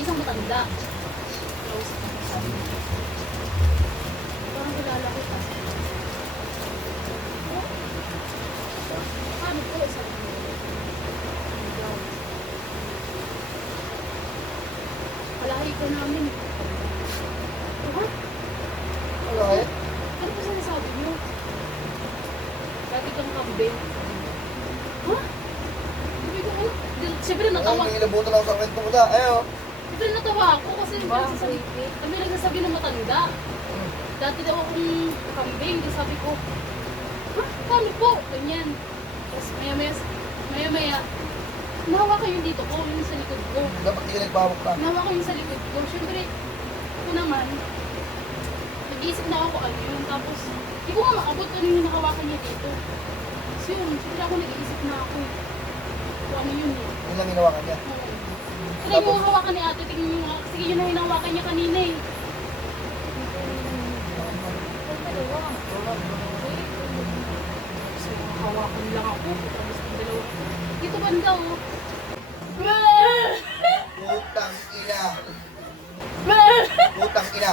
may isang matanda. Close na sabi niya. Parang kilala ko pa. Oh? Paano po? Sabi niya. Palahi ko namin. Ha? Ano? Ano po sinasabi niyo? Dati kang kambing. Ha? Sabi ko, ano? Siyempre natawa. Ay, nilabutan ako sa kwento mo da. Ayaw. Siyempre natawa ako kasi kami nagsasabi ng matanda. Dati daw akong kambing. Di sabi ko, ha? Paano po? Ganyan. Tapos maya-maya, nahawa kayo dito ko, yung sa likod ko. Dapat di ka nagbawak pa. Nahawa ko yung sa likod ko. Siyempre, ako naman, nag-iisip na ako ano yun. Tapos, hindi ko nga makabot ano yung nakawakan niya dito. So yun, siyempre ako nag-iisip na ako. Kung ano yun eh. Yun lang hinawakan niya. Tignan mo ang hawakan ni ate, tingnan mo nga. Sige, yun ang hinawakan niya kanina eh. Kasi hawakan lang ako. Tapos ang dalawa. Dito banda oh. Putang ina. Putang ina.